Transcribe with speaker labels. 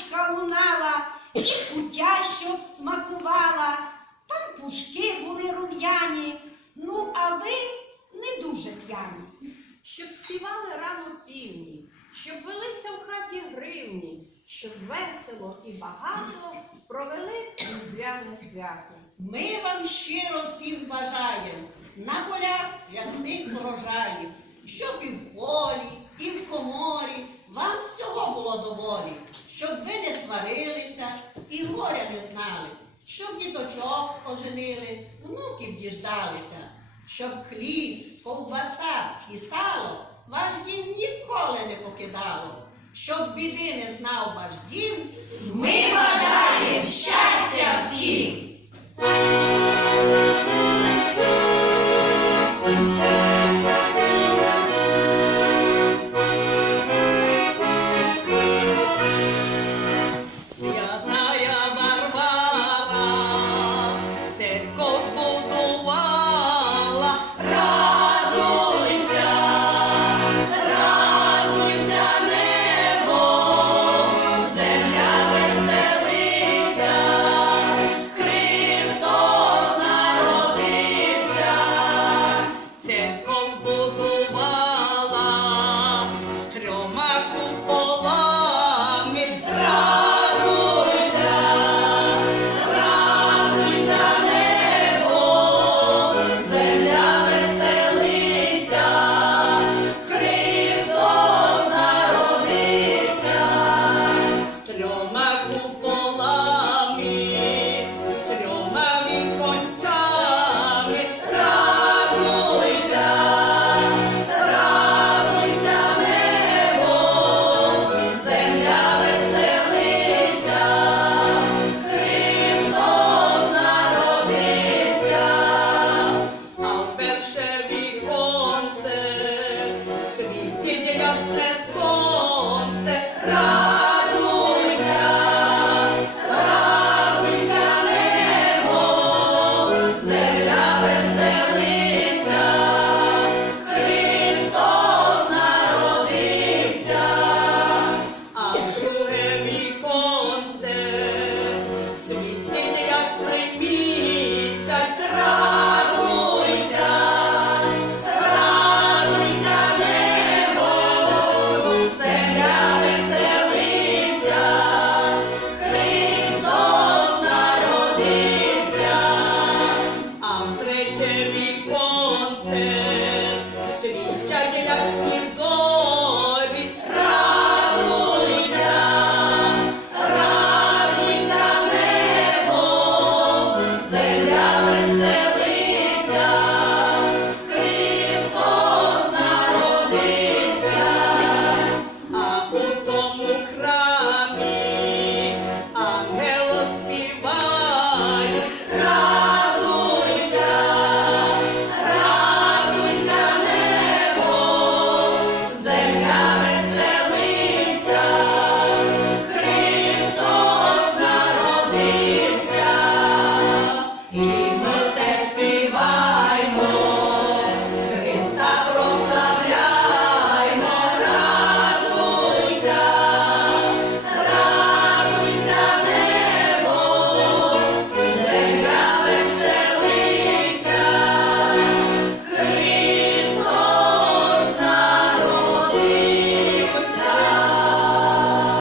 Speaker 1: галочка лунала, і кутя, щоб смакувала. Пампушки були рум'яні, ну а ви не дуже п'яні.
Speaker 2: щоб співали рано півні, щоб велися в хаті гривні, щоб весело і багато провели різдвяне свято.
Speaker 3: Ми вам щиро всім бажаємо на полях рясних врожаїв, щоб і в полі, і в коморі вам всього було доволі, щоб ви не сварилися і горя не знали, щоб діточок оженили, внуків діждалися, щоб хліб, ковбаса і сало ваш дім ніколи не покидало, щоб біди не знав ваш дім.
Speaker 1: Ми бажаємо щастя всім!
Speaker 4: Ra. Jimmy.